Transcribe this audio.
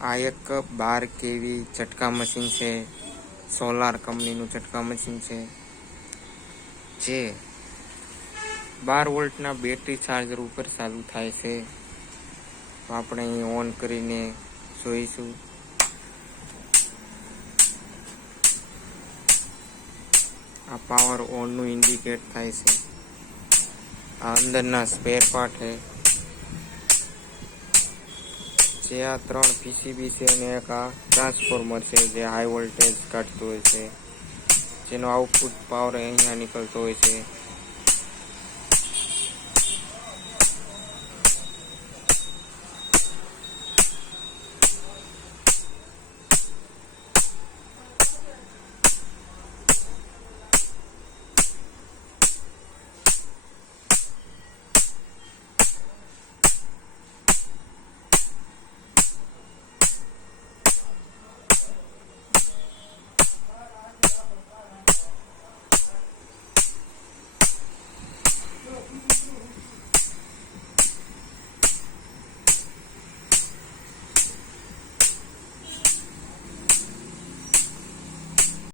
આ એક 12 કેવી ઝટકા મશીન છે. સોલાર કંપનીનું ઝટકા મશીન છે, જે 12 વોલ્ટના બેટરી ચાર્જર ઉપર ચાલુ થાય છે. તો આપણે અહીં ઓન કરીને જોઈશું. આ પાવર ઓનનું ઇન્ડિકેટ થાય છે. આ અંદરના સ્પેર પાર્ટ છે, જે આ 3 પીસીબી છે અને એક આ ટ્રાન્સફોર્મર છે, જે હાઈ વોલ્ટેજ કાઢતું હોય છે, જેનો આઉટપુટ પાવર અહીંયા નીકળતો હોય છે.